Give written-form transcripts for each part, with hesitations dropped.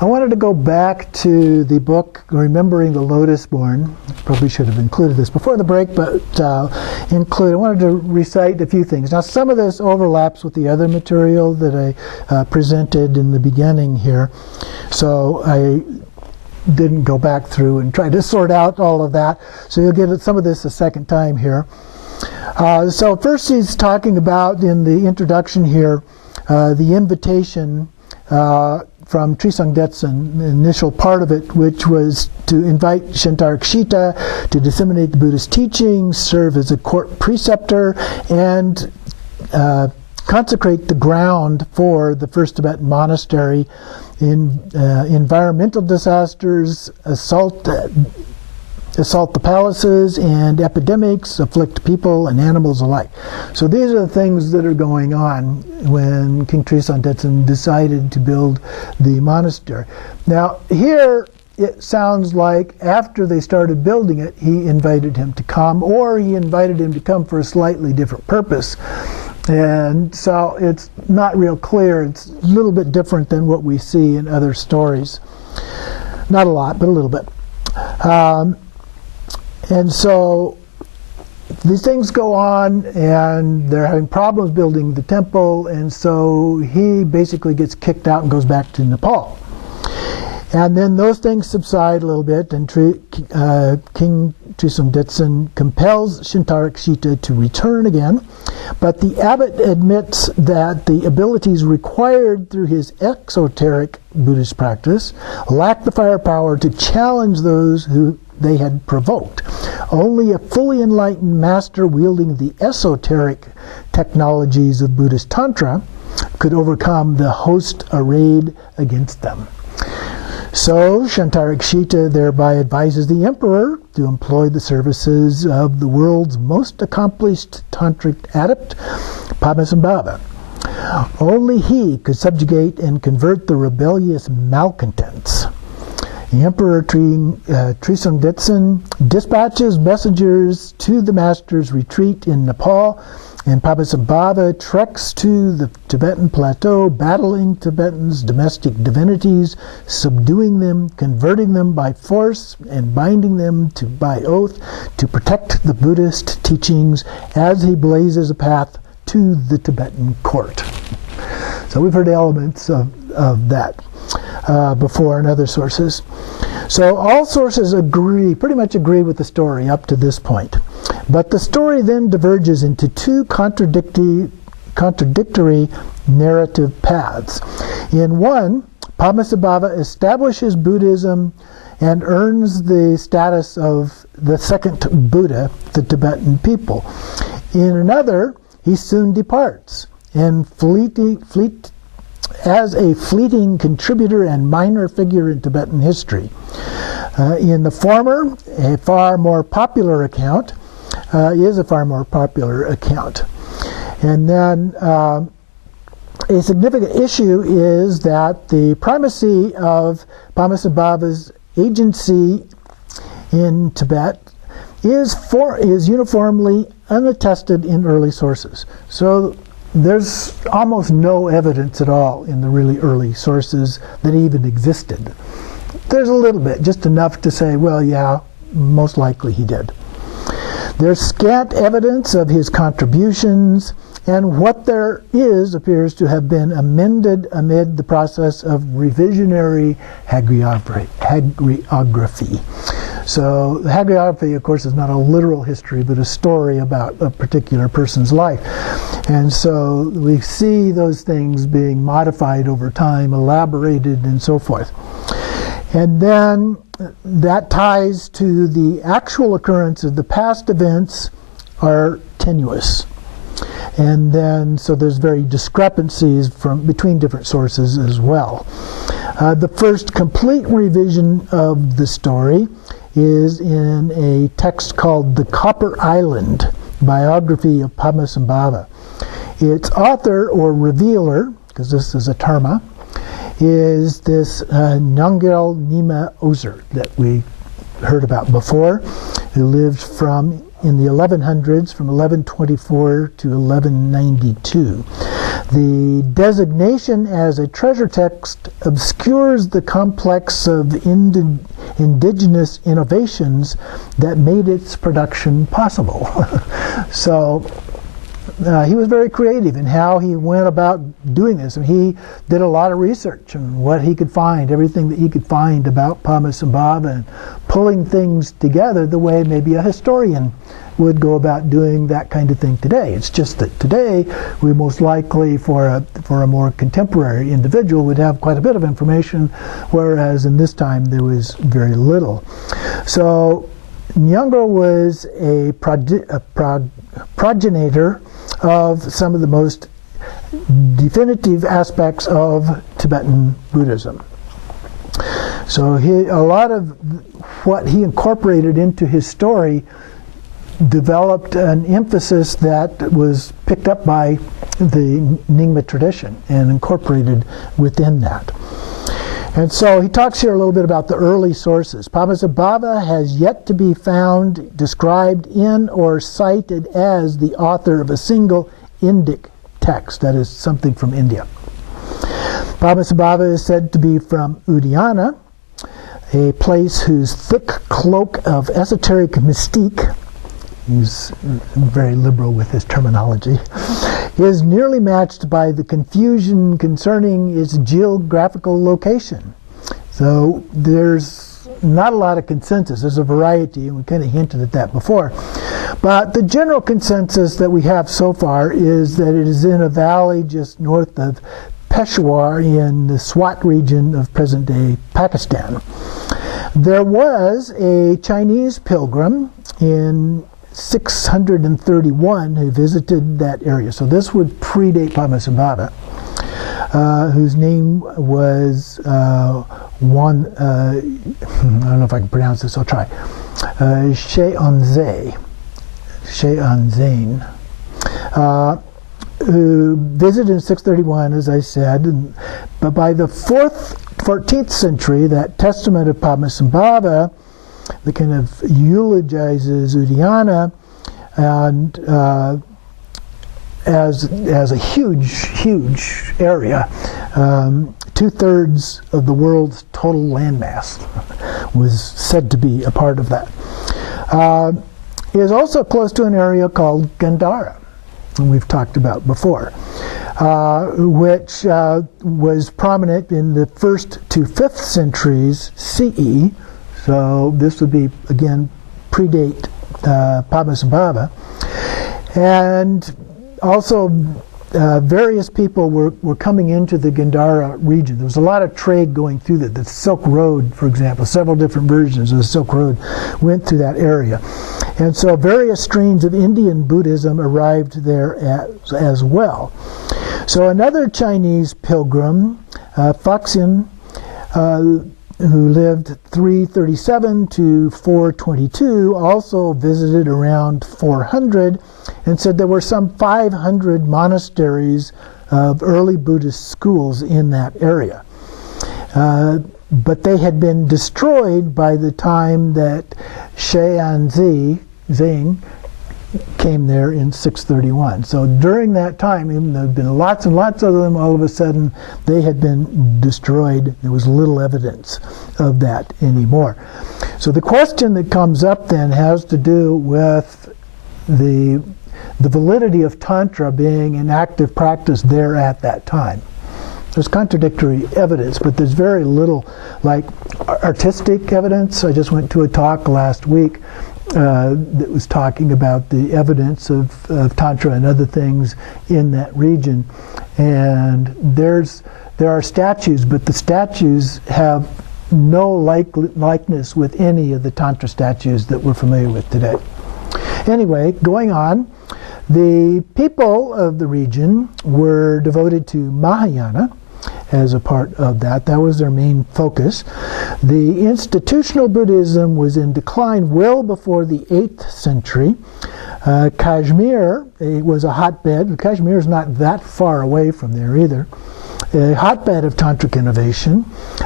I wanted to go back to the book, Remembering the Lotus Born. Probably should have included this before the break, but I wanted to recite a few things. Now, some of this overlaps with the other material that I presented in the beginning here, so I didn't go back through and try to sort out all of that. So you'll get some of this a second time here. So first he's talking about, in the introduction here, the invitation from Trisang Detsen, the initial part of it, which was to invite Shantarakshita to disseminate the Buddhist teachings, serve as a court preceptor, and consecrate the ground for the first Tibetan monastery. In environmental disasters, assault the palaces, and epidemics afflict people and animals alike. So these are the things that are going on when King Trisang Detsen decided to build the monastery. Now here it sounds like after they started building it, he invited him to come, or he invited him to come for a slightly different purpose. And so it's not real clear. It's a little bit different than what we see in other stories. Not a lot, but a little bit. And so these things go on, and they're having problems building the temple, and so he basically gets kicked out and goes back to Nepal. And then those things subside a little bit, and King Trisang Detsen compels Shantarakshita to return again, but the abbot admits that the abilities required through his exoteric Buddhist practice lack the firepower to challenge those who they had provoked. Only a fully enlightened master wielding the esoteric technologies of Buddhist Tantra could overcome the host arrayed against them. So Shantarakshita thereby advises the emperor to employ the services of the world's most accomplished tantric adept, Padmasambhava. Only he could subjugate and convert the rebellious malcontents. The Emperor Trisang Detsen dispatches messengers to the master's retreat in Nepal, and Padmasambhava treks to the Tibetan plateau, battling Tibetans' domestic divinities, subduing them, converting them by force, and binding them by oath to protect the Buddhist teachings as he blazes a path to the Tibetan court. So we've heard elements of that before in other sources. So all sources pretty much agree with the story up to this point. But the story then diverges into two contradictory narrative paths. In one, Padmasambhava establishes Buddhism and earns the status of the second Buddha, the Tibetan people. In another, he soon departs, and as a fleeting contributor and minor figure in Tibetan history. In the former, a far more popular account. And then a significant issue is that the primacy of Padmasambhava's agency in Tibet is uniformly unattested in early sources. So there's almost no evidence at all in the really early sources that he even existed. There's a little bit, just enough to say, well, yeah, most likely he did. There's scant evidence of his contributions, and what there is appears to have been amended amid the process of revisionary hagiography. So hagiography, of course, is not a literal history, but a story about a particular person's life. And so we see those things being modified over time, elaborated, and so forth. And then that ties to the actual occurrence of the past events are tenuous. And then, so there's very discrepancies between different sources as well. The first complete revision of the story is in a text called The Copper Island, Biography of Padmasambhava. Its author or revealer, because this is a terma, is this Nangel Nima Ozer that we heard about before, who lived in the 1100s, from 1124 to 1192. The designation as a treasure text obscures the complex of indigenous innovations that made its production possible. So he was very creative in how he went about doing this, and he did a lot of research on what he could find, everything that he could find about Padmasambhava, and pulling things together the way maybe a historian would go about doing that kind of thing today. It's just that today we most likely, for a more contemporary individual, would have quite a bit of information, whereas in this time there was very little. So Nyingro was a progenitor of some of the most definitive aspects of Tibetan Buddhism. So a lot of what he incorporated into his story developed an emphasis that was picked up by the Nyingma tradition and incorporated within that. And so he talks here a little bit about the early sources. Padmasambhava has yet to be found described in or cited as the author of a single Indic text, that is something from India. Padmasambhava is said to be from Udayana, a place whose thick cloak of esoteric mystique, he's very liberal with his terminology, is nearly matched by the confusion concerning its geographical location. So there's not a lot of consensus. There's a variety, and we kind of hinted at that before. But the general consensus that we have so far is that it is in a valley just north of Peshawar in the Swat region of present-day Pakistan. There was a Chinese pilgrim in 631 who visited that area. So this would predate Padmasambhava, whose name was I don't know if I can pronounce this, I'll try. Sheanzane, who visited in 631, as I said, but by the 14th century, that testament of Padmasambhava that kind of eulogizes Udayana and as a huge area. 2/3 of the world's total landmass was said to be a part of that. It is also close to an area called Gandhara, and we've talked about before, which was prominent in the 1st to 5th centuries CE. So this would be, again, predate Padmasambhava. And also various people were coming into the Gandhara region. There was a lot of trade going through there. The Silk Road, for example, several different versions of the Silk Road went through that area. And so various strains of Indian Buddhism arrived there as well. So another Chinese pilgrim, Faxian, who lived 337 to 422, also visited around 400 and said there were some 500 monasteries of early Buddhist schools in that area. But they had been destroyed by the time that Sheanzane came there in 631. So during that time, even though there had been lots and lots of them, all of a sudden they had been destroyed. There was little evidence of that anymore. So the question that comes up then has to do with the validity of Tantra being an active practice there at that time. There's contradictory evidence, but there's very little like artistic evidence. I just went to a talk last week that was talking about the evidence of Tantra and other things in that region. And there are statues, but the statues have no likeness with any of the Tantra statues that we're familiar with today. Anyway, going on, the people of the region were devoted to Mahayana as a part of that. That was their main focus. The institutional Buddhism was in decline well before the 8th century. Kashmir was a hotbed. Kashmir is not that far away from there either. a hotbed of tantric innovation,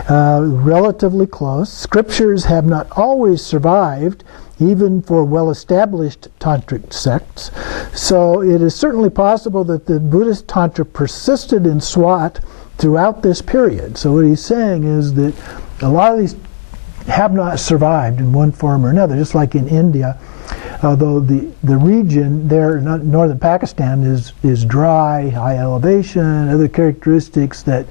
relatively close. Scriptures have not always survived, even for well-established tantric sects. So it is certainly possible that the Buddhist Tantra persisted in Swat throughout this period. So what he's saying is that a lot of these have not survived in one form or another, just like in India. Although the region there, northern Pakistan, is dry, high elevation, other characteristics that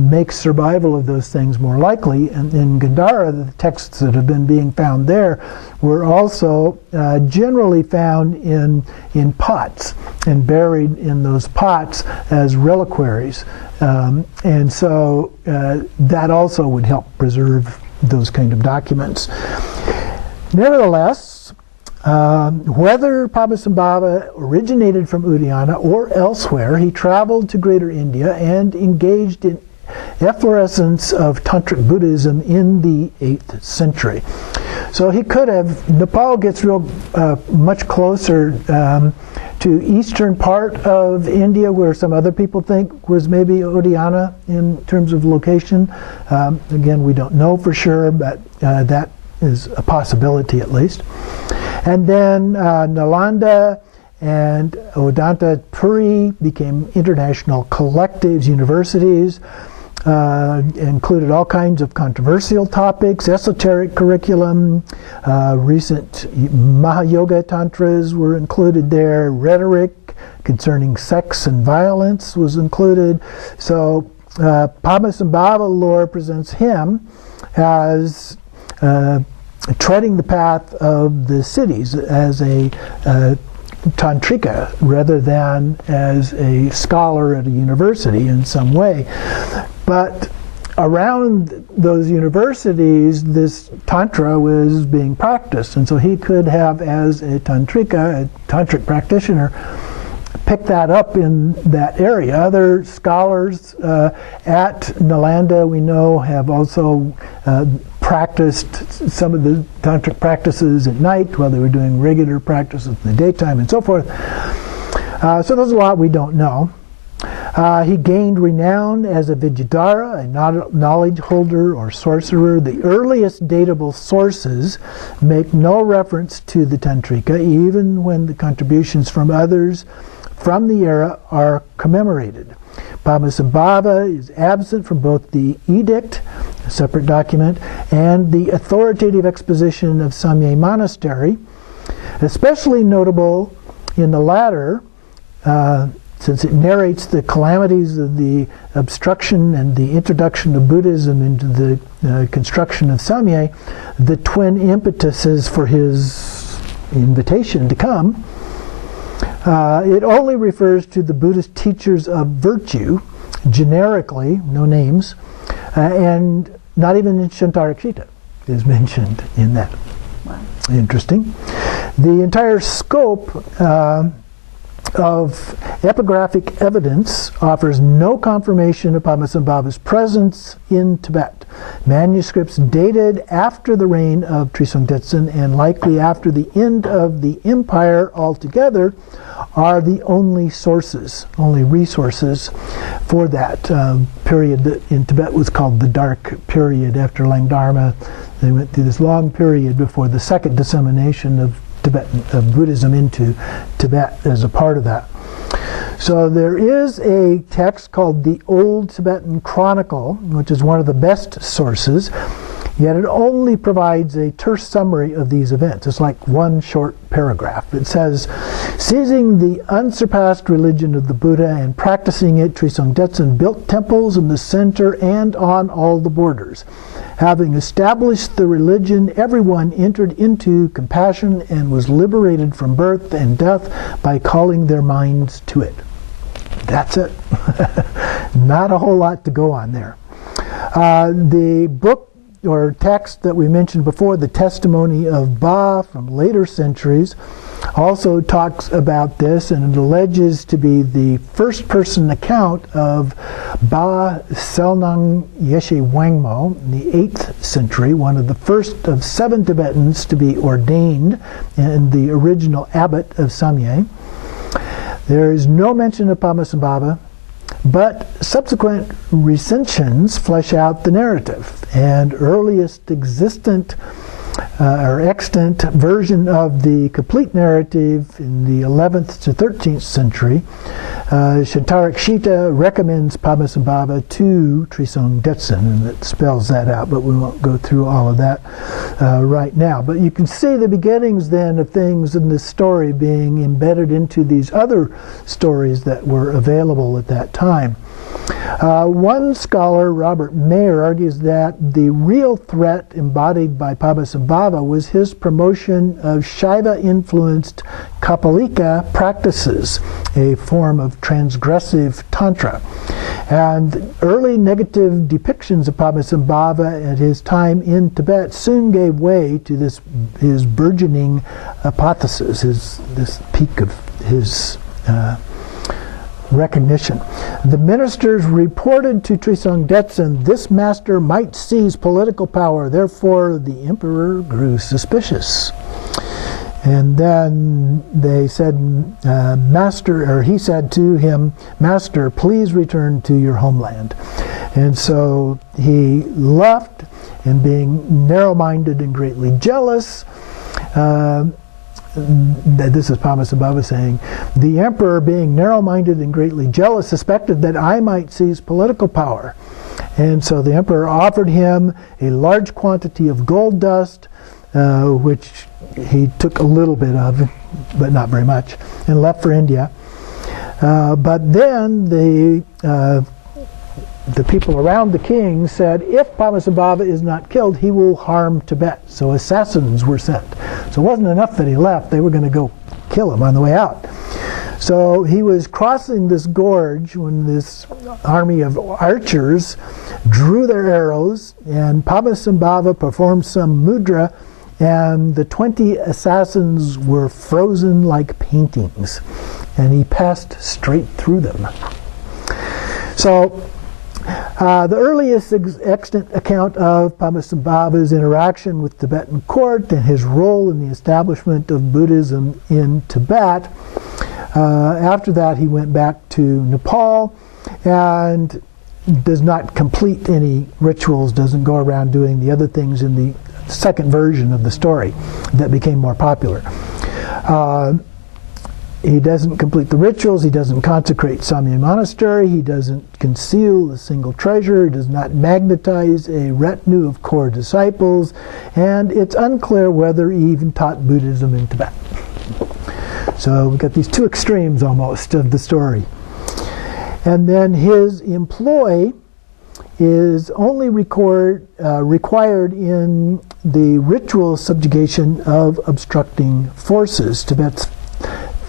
make survival of those things more likely. And in Gandhara, the texts that have been being found there were also generally found in pots and buried in those pots as reliquaries. And so that also would help preserve those kind of documents. Nevertheless, whether Padmasambhava originated from Udayana or elsewhere, he traveled to Greater India and engaged in efflorescence of Tantric Buddhism in the 8th century. So he could have, Nepal gets real much closer to eastern part of India, where some other people think was maybe Udayana in terms of location. Again, we don't know for sure, but that is a possibility at least. And then Nalanda and Odanta Puri became international collectives, universities, included all kinds of controversial topics, esoteric curriculum, recent Mahayoga Tantras were included there, rhetoric concerning sex and violence was included. So Padmasambhava lore presents him as treading the path of the cities as a tantrika rather than as a scholar at a university in some way. But around those universities, this tantra was being practiced, and so he could have, as a tantrika, a tantric practitioner, pick that up in that area. Other scholars at Nalanda, we know, have also practiced some of the tantric practices at night while they were doing regular practices in the daytime and so forth. So there's a lot we don't know. He gained renown as a Vidyadhara, a knowledge holder or sorcerer. The earliest datable sources make no reference to the Tantrika, even when the contributions from others from the era are commemorated. Padmasambhava is absent from both the edict, a separate document, and the authoritative exposition of Samye Monastery, especially notable in the latter, since it narrates the calamities of the obstruction and the introduction of Buddhism into the construction of Samye, the twin impetuses for his invitation to come. It only refers to the Buddhist teachers of virtue, generically, no names, and not even in Shantarakshita is mentioned in that. Wow. Interesting. The entire scope of epigraphic evidence offers no confirmation of Padmasambhava's presence in Tibet. Manuscripts dated after the reign of Trisong Detsen and likely after the end of the empire altogether are the only sources, only resources for that period that in Tibet was called the Dark Period. After Langdharma, they went through this long period before the second dissemination of Buddhism into Tibet as a part of that. So there is a text called the Old Tibetan Chronicle, which is one of the best sources, yet it only provides a terse summary of these events. It's like one short paragraph. It says, seizing the unsurpassed religion of the Buddha and practicing it, Trisong Detsen built temples in the center and on all the borders. Having established the religion, everyone entered into compassion and was liberated from birth and death by calling their minds to it. That's it. Not a whole lot to go on there. The book or text that we mentioned before, the Testimony of Ba from later centuries, also talks about this, and it alleges to be the first-person account of Ba Selnang Yeshe Wangmo in the 8th century, one of the first of 7 Tibetans to be ordained and the original abbot of Samye. There is no mention of Padmasambhava, But subsequent recensions flesh out the narrative, and earliest existent or extant version of the complete narrative in the 11th to 13th century, Shantarakshita recommends Padmasambhava to Trisong Detsen, and it spells that out, but we won't go through all of that right now. But you can see the beginnings then of things in this story being embedded into these other stories that were available at that time. One scholar, Robert Mayer, argues that the real threat embodied by Padmasambhava was his promotion of Shaiva-influenced Kapalika practices, a form of transgressive Tantra. And early negative depictions of Padmasambhava at his time in Tibet soon gave way to his burgeoning apotheosis, this peak of his recognition. The ministers reported to Trisong Detsen this master might seize political power, therefore the emperor grew suspicious. And then they said, he said to him, Master, please return to your homeland. And so he left, and being narrow-minded and greatly jealous, this is Padmasambhava saying, the emperor, being narrow-minded and greatly jealous, suspected that I might seize political power. And so the emperor offered him a large quantity of gold dust, which he took a little bit of, but not very much, and left for India. But then the people around the king said, if Padmasambhava is not killed, he will harm Tibet. So assassins were sent. So it wasn't enough that he left, they were going to go kill him on the way out. So he was crossing this gorge when this army of archers drew their arrows, and Padmasambhava performed some mudra, and the 20 assassins were frozen like paintings, and he passed straight through them. So the earliest extant account of Padmasambhava's interaction with Tibetan court and his role in the establishment of Buddhism in Tibet. After that, he went back to Nepal and does not complete any rituals, doesn't go around doing the other things in the second version of the story that became more popular. He doesn't complete the rituals, he doesn't consecrate Samye Monastery, he doesn't conceal a single treasure, he does not magnetize a retinue of core disciples, and it's unclear whether he even taught Buddhism in Tibet. So we've got these two extremes almost of the story. And then his employ is only required in the ritual subjugation of obstructing forces. Tibet's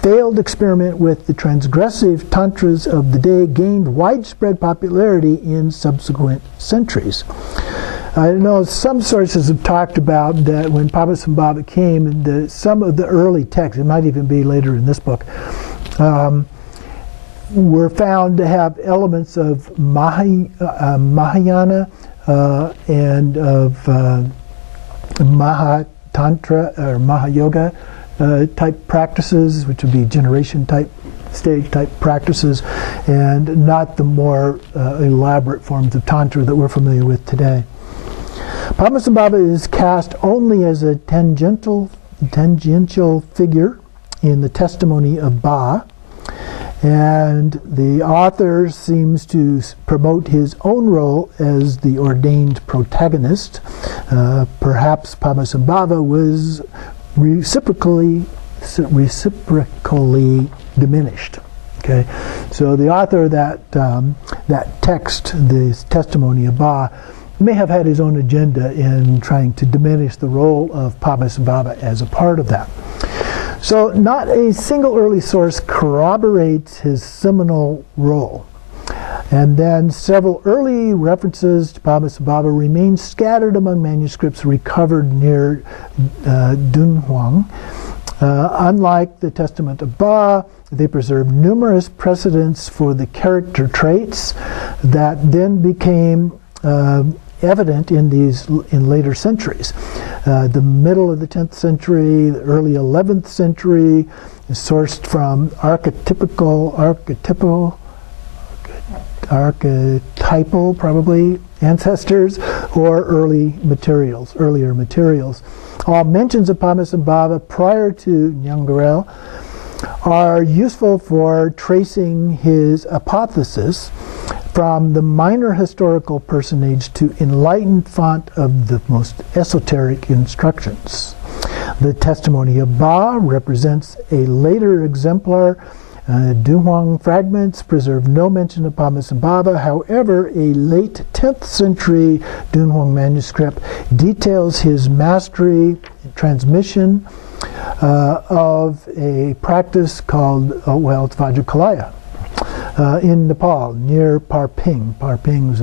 failed experiment with the transgressive tantras of the day gained widespread popularity in subsequent centuries. I know some sources have talked about that when Padmasambhava came, and some of the early texts, it might even be later in this book, were found to have elements of Mahayana and of Mahatantra or Mahayoga type practices, which would be generation type, stage type practices, and not the more elaborate forms of Tantra that we're familiar with today. Padmasambhava is cast only as a tangential figure in the testimony of Ba, and the author seems to promote his own role as the ordained protagonist. Perhaps Padmasambhava was reciprocally diminished. Okay, so the author of that text, this testimony of Ba, may have had his own agenda in trying to diminish the role of Padmasambhava as a part of that. So not a single early source corroborates his seminal role. And then several early references to Padmasambhava remain scattered among manuscripts recovered near Dunhuang. Unlike the Testament of Ba, they preserve numerous precedents for the character traits that then became evident in later centuries. The middle of the 10th century, the early 11th century is sourced from archetypal archetypal, probably, ancestors, or earlier materials. All mentions of Padmasambhava prior to Nyanggarel are useful for tracing his hypothesis from the minor historical personage to enlightened font of the most esoteric instructions. The testimony of Ba represents a later exemplar. Dunhuang fragments preserve no mention of Padmasambhava. However, a late 10th century Dunhuang manuscript details his mastery, transmission of a practice called, it's Vajrakalaya in Nepal, near Parping. Parping is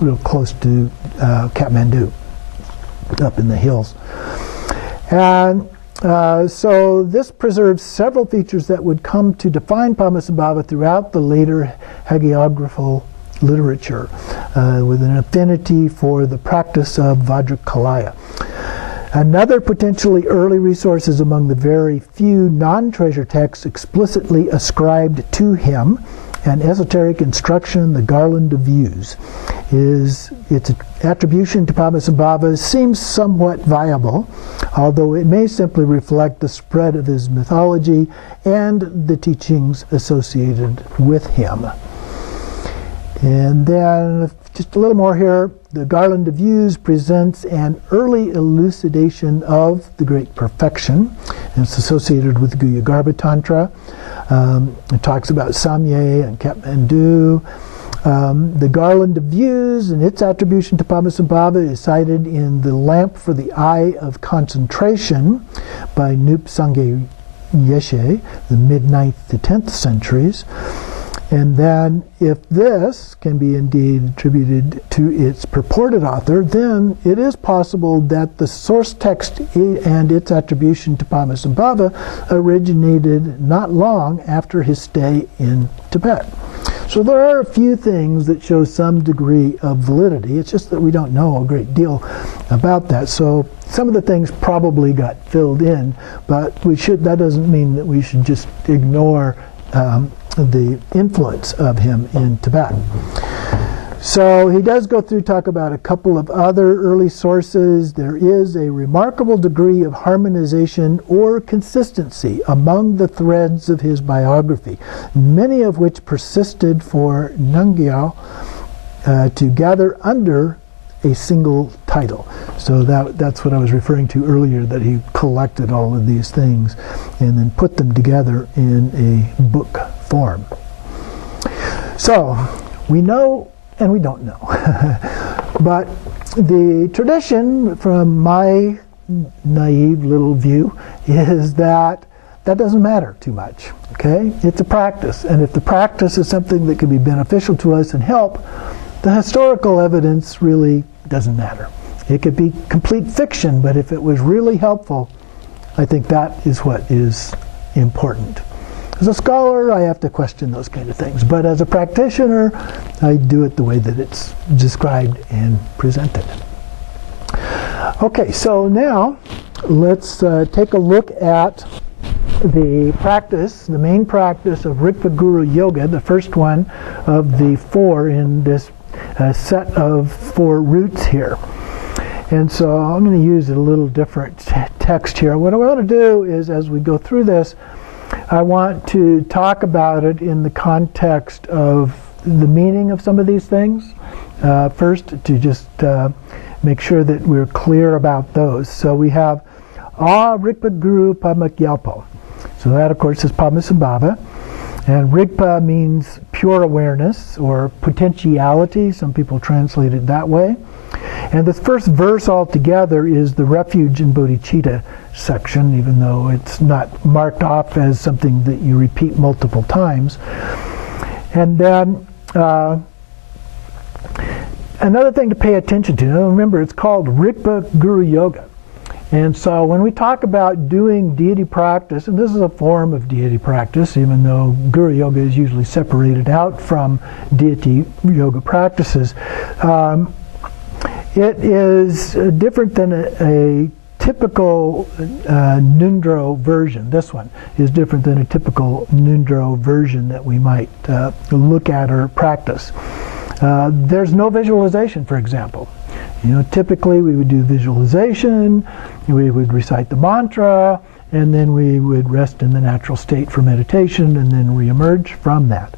real close to Kathmandu, up in the hills. And so this preserves several features that would come to define Padmasambhava throughout the later hagiographical literature, with an affinity for the practice of Vajrakalaya. Another potentially early resource is among the very few non-treasure texts explicitly ascribed to him, an esoteric instruction, the Garland of Views. Its attribution to Padmasambhava seems somewhat viable, although it may simply reflect the spread of his mythology and the teachings associated with him. And then just a little more here. The Garland of Views presents an early elucidation of the Great Perfection. And it's associated with Guhya Garbha Tantra. It talks about Samye and Kathmandu. The Garland of Views and its attribution to Padmasambhava is cited in The Lamp for the Eye of Concentration by Nup Sangye Yeshe, the mid-9th to 10th centuries. And then, if this can be indeed attributed to its purported author, then it is possible that the source text and its attribution to Padmasambhava originated not long after his stay in Tibet. So there are a few things that show some degree of validity. It's just that we don't know a great deal about that. So some of the things probably got filled in, but that doesn't mean that we should just ignore the influence of him in Tibet. So he does go through, talk about a couple of other early sources. There is a remarkable degree of harmonization or consistency among the threads of his biography, many of which persisted for Nyanggyal to gather under a single title. So that's what I was referring to earlier, that he collected all of these things and then put them together in a book form. So we know and we don't know. But the tradition, from my naive little view, is that doesn't matter too much. Okay? It's a practice. And if the practice is something that can be beneficial to us and help, the historical evidence really doesn't matter. It could be complete fiction, but if it was really helpful, I think that is what is important. As a scholar, I have to question those kind of things, but as a practitioner, I do it the way that it's described and presented. Okay, so now let's take a look at the practice, the main practice of Rigpa Guru Yoga, the first one of the four in this set of four roots here. And so I'm going to use a little different text here. What I want to do is, as we go through this, I want to talk about it in the context of the meaning of some of these things. First, to just make sure that we're clear about those. So we have Rigpa Guru Padmakyalpo. So that, of course, is Padmasambhava. And Rigpa means pure awareness or potentiality. Some people translate it that way. And the first verse altogether is the refuge in bodhicitta section, even though it's not marked off as something that you repeat multiple times. And then another thing to pay attention to, now remember, it's called Rigpa Guru Yoga. And so when we talk about doing deity practice, and this is a form of deity practice, even though Guru Yoga is usually separated out from deity yoga practices, it is different than a typical Nundro version. This one is different than a typical Nundro version that we might look at or practice. There's no visualization, for example. Typically we would do visualization, we would recite the mantra, and then we would rest in the natural state for meditation and then reemerge from that.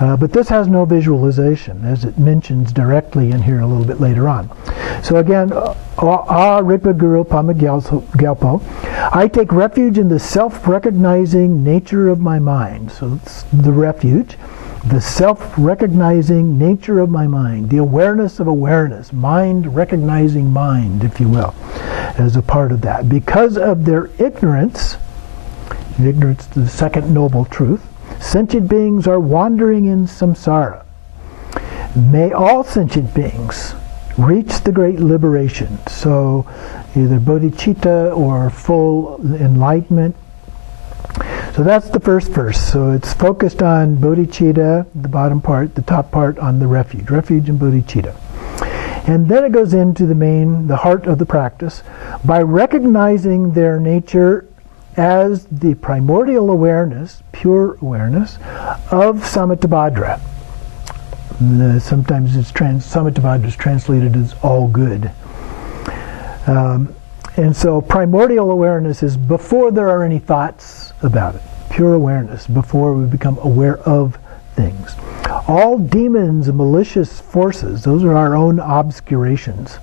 But this has no visualization, as it mentions directly in here a little bit later on. So again, Rigpa Guru Gyalpo, I take refuge in the self-recognizing nature of my mind. So it's the refuge, the self-recognizing nature of my mind, the awareness of awareness, mind recognizing mind, if you will, as a part of that. Because of their ignorance, ignorance to the second noble truth, sentient beings are wandering in samsara. May all sentient beings reach the great liberation. So either bodhicitta or full enlightenment. So that's the first verse. So it's focused on bodhicitta, the bottom part, the top part on the refuge. Refuge and bodhicitta. And then it goes into the heart of the practice, by recognizing their nature as the primordial awareness, pure awareness, of Samattabhadra. Sometimes Samattabhadra is translated as all good. And so primordial awareness is before there are any thoughts about it. Pure awareness, before we become aware of things. All demons and malicious forces, those are our own obscurations.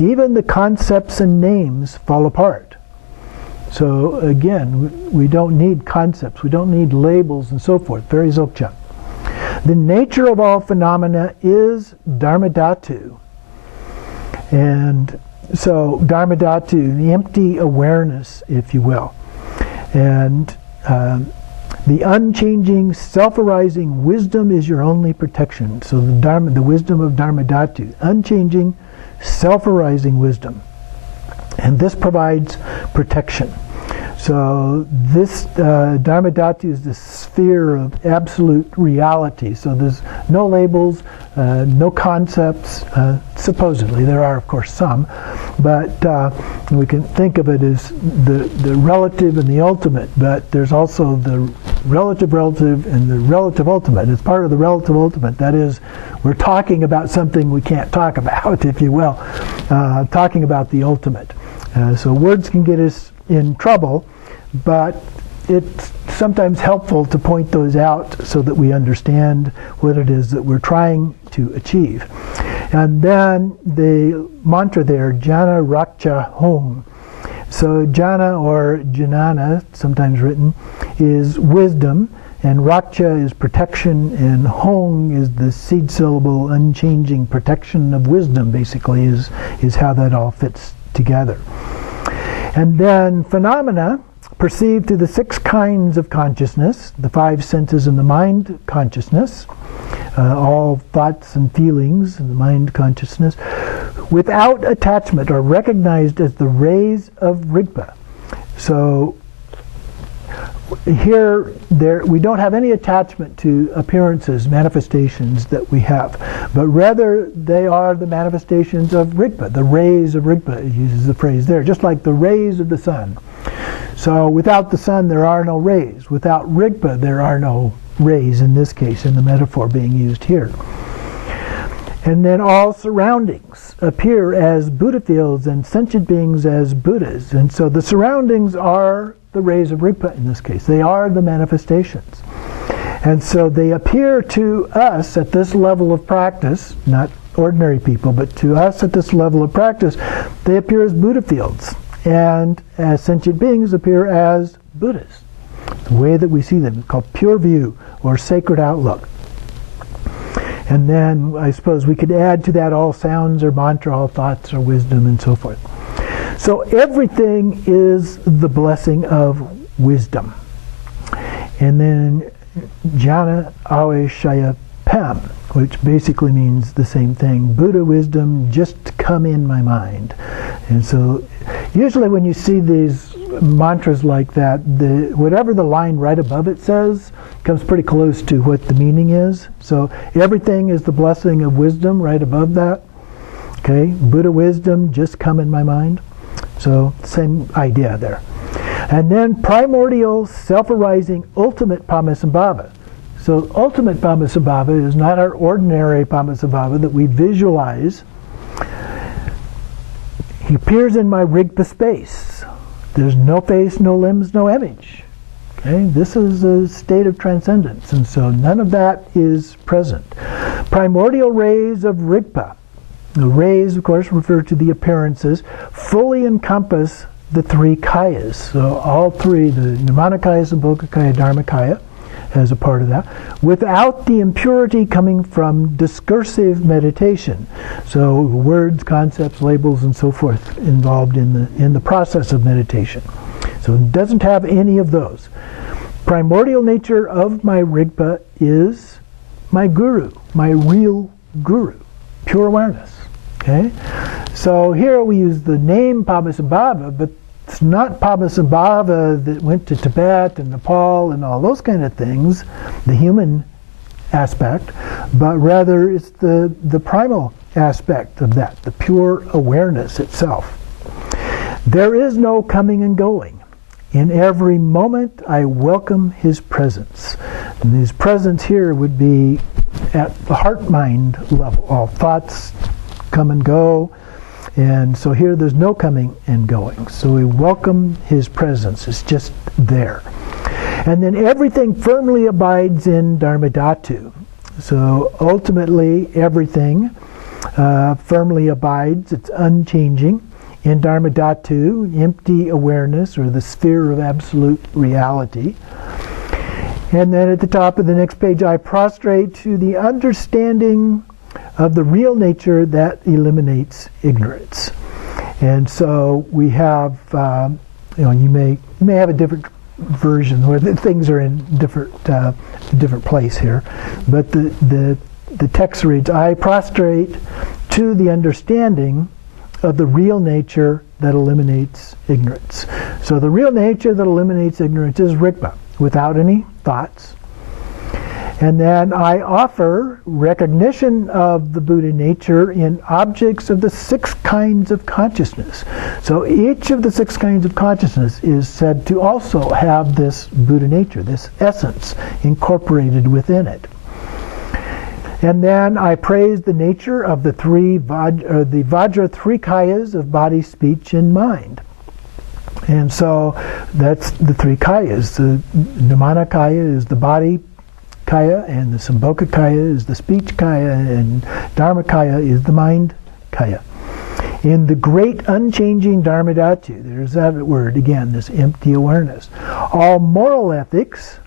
Even the concepts and names fall apart. So again, we don't need concepts, we don't need labels and so forth. Very Dzogchen. The nature of all phenomena is Dharmadhatu. And so Dharmadhatu, the empty awareness, if you will. And the unchanging, self-arising wisdom is your only protection. So the wisdom of Dharmadhatu, unchanging, self-arising wisdom. And this provides protection. So this Dharmadhatu is the sphere of absolute reality. So there's no labels, no concepts. Supposedly, there are of course some, but we can think of it as the relative and the ultimate. But there's also the relative and the relative ultimate. It's part of the relative ultimate. That is, we're talking about something we can't talk about, if you will. Talking about the ultimate. So words can get us in trouble, but it's sometimes helpful to point those out so that we understand what it is that we're trying to achieve. And then the mantra there, Jnana Raksha Hom. So jnana or jnana, sometimes written, is wisdom, and raksha is protection, and hong is the seed syllable, unchanging protection of wisdom, basically, is how that all fits together. And then phenomena perceived through the 6 kinds of consciousness, the 5 senses and the mind consciousness, all thoughts and feelings in the mind consciousness, without attachment, are recognized as the rays of Rigpa. So here, we don't have any attachment to appearances, manifestations that we have, but rather they are the manifestations of Rigpa, the rays of Rigpa. It uses the phrase there, just like the rays of the sun. So without the sun, there are no rays. Without Rigpa, there are no rays, in this case, in the metaphor being used here. And then all surroundings appear as Buddha fields and sentient beings as Buddhas. And so the surroundings are the rays of Rippa in this case. They are the manifestations. And so they appear to us at this level of practice, not ordinary people, but to us at this level of practice, they appear as Buddha fields. And as sentient beings appear as Buddhas. The way that we see them is called pure view or sacred outlook. And then I suppose we could add to that all sounds or mantra, all thoughts or wisdom and so forth. So everything is the blessing of wisdom. And then jnana aveshaya pam, which basically means the same thing. Buddha wisdom just come in my mind. And so usually when you see these mantras like that, whatever the line right above it says comes pretty close to what the meaning is. So everything is the blessing of wisdom right above that. Okay, Buddha wisdom just come in my mind. So same idea there. And then primordial, self-arising, ultimate Padmasambhava. So ultimate Padmasambhava is not our ordinary Padmasambhava that we visualize. He appears in my Rigpa space. There's no face, no limbs, no image. Okay? This is a state of transcendence, and so none of that is present. Primordial rays of Rigpa. The rays, of course, refer to the appearances, fully encompass the three kayas. So all three, the Nirmanakaya, Sambhogakaya, Dharmakaya, as a part of that, without the impurity coming from discursive meditation. So words, concepts, labels, and so forth involved in the process of meditation. So it doesn't have any of those. Primordial nature of my Rigpa is my guru, my real guru, pure awareness. Okay? So here we use the name Padmasambhava, but it's not Padmasambhava that went to Tibet and Nepal and all those kind of things, the human aspect, but rather it's the primal aspect of that, the pure awareness itself. There is no coming and going. In every moment I welcome his presence. And his presence here would be at the heart-mind level. All thoughts come and go. And so here there's no coming and going. So we welcome his presence. It's just there. And then everything firmly abides in Dharmadhatu. So ultimately everything firmly abides. It's unchanging in Dharmadhatu, empty awareness, or the sphere of absolute reality. And then at the top of the next page, I prostrate to the understanding of the real nature that eliminates ignorance. And so we have, you may have a different version where the things are in different place here, but the text reads, I prostrate to the understanding of the real nature that eliminates ignorance. So the real nature that eliminates ignorance is Rigpa, without any thoughts. And then I offer recognition of the Buddha nature in objects of the 6 kinds of consciousness. So each of the 6 kinds of consciousness is said to also have this Buddha nature, this essence incorporated within it. And then I praise the nature of the Vajra 3 kayas of body, speech, and mind. And so that's the 3 kayas. The Nirmanakaya is the body kaya, and the Sambhogakaya is the speech kaya, and Dharmakaya is the mind kaya. In the great unchanging Dharmadhatu, there's that word again, this empty awareness. All moral ethics,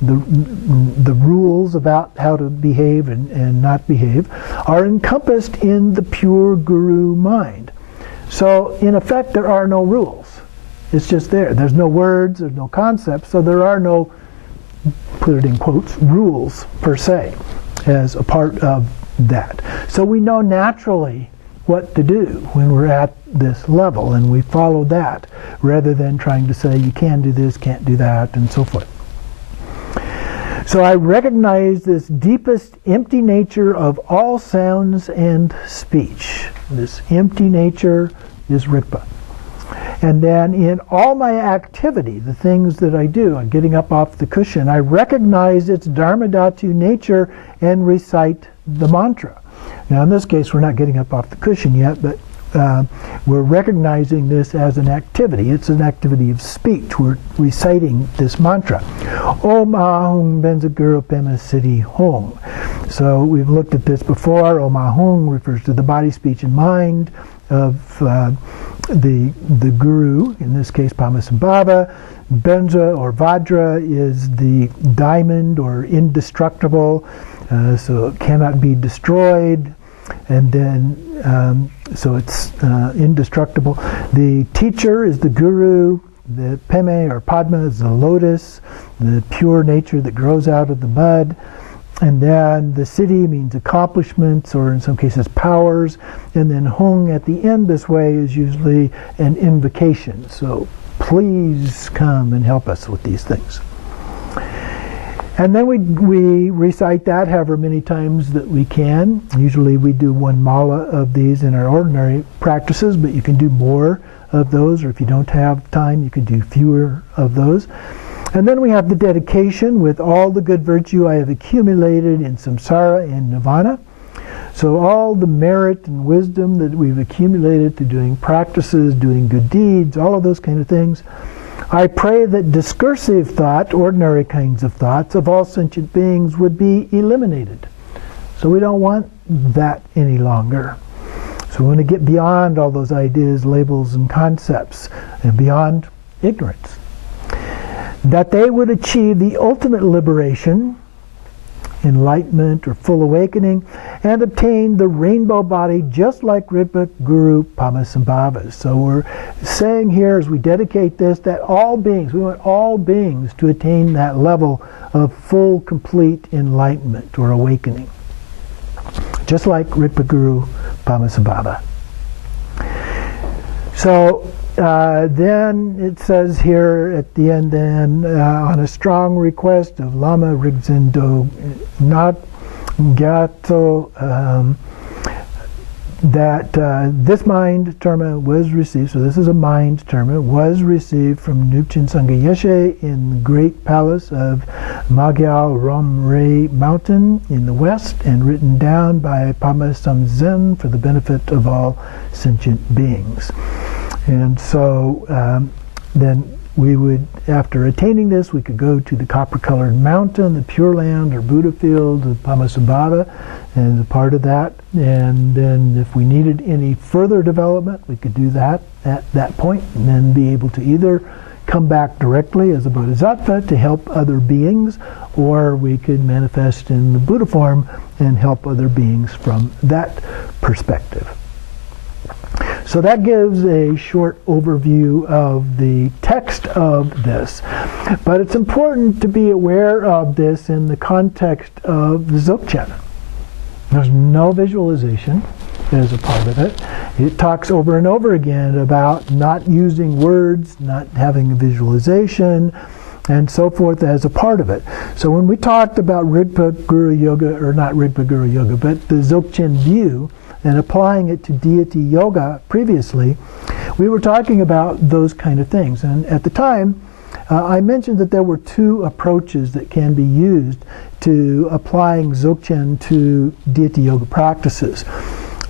the rules about how to behave and not behave, are encompassed in the pure guru mind. So in effect there are no rules. It's just there. There's no words, there's no concepts, so there are no, put it in quotes, rules per se as a part of that. So we know naturally what to do when we're at this level, and we follow that rather than trying to say you can do this, can't do that, and so forth. So I recognize this deepest empty nature of all sounds and speech. This empty nature is Rippa. And then in all my activity, the things that I do, I'm getting up off the cushion, I recognize its Dharmadhatu nature and recite the mantra. Now in this case we're not getting up off the cushion yet, but we're recognizing this as an activity. It's an activity of speech. We're reciting this mantra. Om Ahung Benzaguru Pema Siddhi Hong. So we've looked at this before. Om Ahung refers to the body, speech, and mind of the guru, in this case Padmasambhava. Benza or Vajra is the diamond or indestructible, so it cannot be destroyed. And then, so it's indestructible. The teacher is the guru. The Peme or Padma is the lotus, the pure nature that grows out of the mud. And then the siddhi means accomplishments, or in some cases powers. And then Hung at the end this way is usually an invocation. So please come and help us with these things. And then we recite that however many times that we can. Usually we do 1 mala of these in our ordinary practices, but you can do more of those, or if you don't have time, you can do fewer of those. And then we have the dedication: with all the good virtue I have accumulated in samsara and nirvana. So all the merit and wisdom that we've accumulated through doing practices, doing good deeds, all of those kind of things, I pray that discursive thought, ordinary kinds of thoughts of all sentient beings, would be eliminated. So we don't want that any longer. So we want to get beyond all those ideas, labels, and concepts, and beyond ignorance. That they would achieve the ultimate liberation, enlightenment, or full awakening, and obtain the rainbow body just like Rigpa Guru Padmasambhava. So we're saying here, as we dedicate this, that all beings, we want all beings to attain that level of full, complete enlightenment or awakening, just like Rigpa Guru Padmasambhava. So then it says here at the end, then on a strong request of Lama Rigzen Do Not Gato, that this mind terma was received, so this is a mind terma, was received from Nupchen Sangha Yeshe in the great palace of Magyal Romre Mountain in the west, and written down by Padmasambhava for the benefit of all sentient beings. And so then we would, after attaining this, we could go to the copper-colored mountain, the Pure Land or Buddha field of Padmasambhava, and a part of that. And then if we needed any further development, we could do that at that point, and then be able to either come back directly as a bodhisattva to help other beings, or we could manifest in the Buddha form and help other beings from that perspective. So that gives a short overview of the text of this. But it's important to be aware of this in the context of the Dzogchen. There's no visualization as a part of it. It talks over and over again about not using words, not having a visualization, and so forth as a part of it. So when we talked about Rigpa Guru Yoga, or not Rigpa Guru Yoga, but the Dzogchen view, and applying it to Deity Yoga previously, we were talking about those kind of things. And at the time, I mentioned that there were two approaches that can be used to applying Dzogchen to Deity Yoga practices.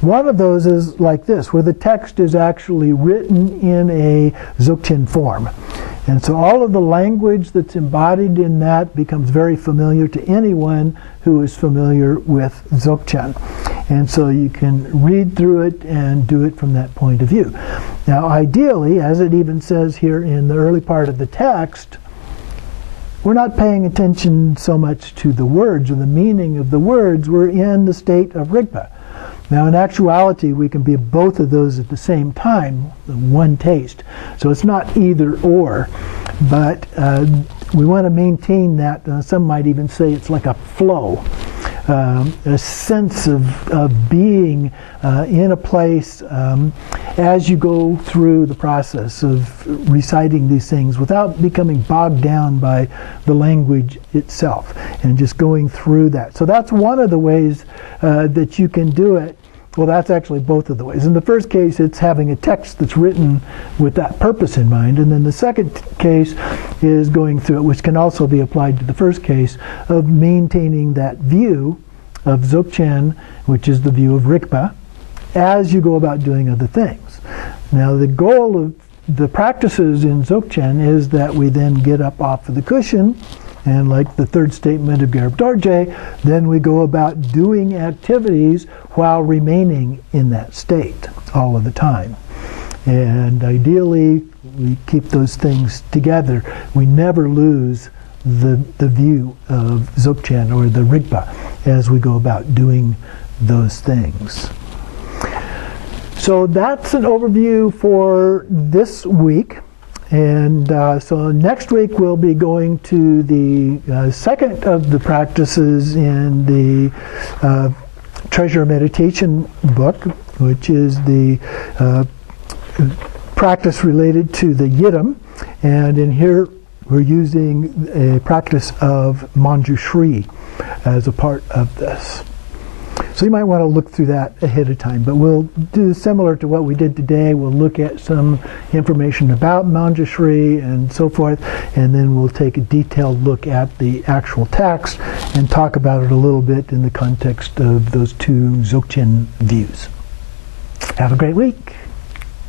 One of those is like this, where the text is actually written in a Dzogchen form. And so all of the language that's embodied in that becomes very familiar to anyone who is familiar with Dzogchen. And so you can read through it and do it from that point of view. Now ideally, as it even says here in the early part of the text, we're not paying attention so much to the words or the meaning of the words. We're in the state of Rigpa. Now in actuality, we can be both of those at the same time, one taste. So it's not either or, but we want to maintain that. Some might even say it's like a flow, a sense of being in a place as you go through the process of reciting these things without becoming bogged down by the language itself, and just going through that. So that's one of the ways that you can do it. Well, that's actually both of the ways. In the first case, it's having a text that's written with that purpose in mind. And then the second case is going through it, which can also be applied to the first case, of maintaining that view of Dzogchen, which is the view of Rigpa, as you go about doing other things. Now, the goal of the practices in Dzogchen is that we then get up off of the cushion, and like the third statement of Garab Dorje, then we go about doing activities while remaining in that state all of the time. And ideally, we keep those things together. We never lose the view of Dzogchen or the Rigpa as we go about doing those things. So that's an overview for this week. And so next week we'll be going to the second of the practices in the Treasure Meditation book, which is the practice related to the Yidam. And in here we're using a practice of Manjushri as a part of this. So you might want to look through that ahead of time. But we'll do similar to what we did today. We'll look at some information about Manjushri and so forth, and then we'll take a detailed look at the actual text and talk about it a little bit in the context of those two Dzogchen views. Have a great week.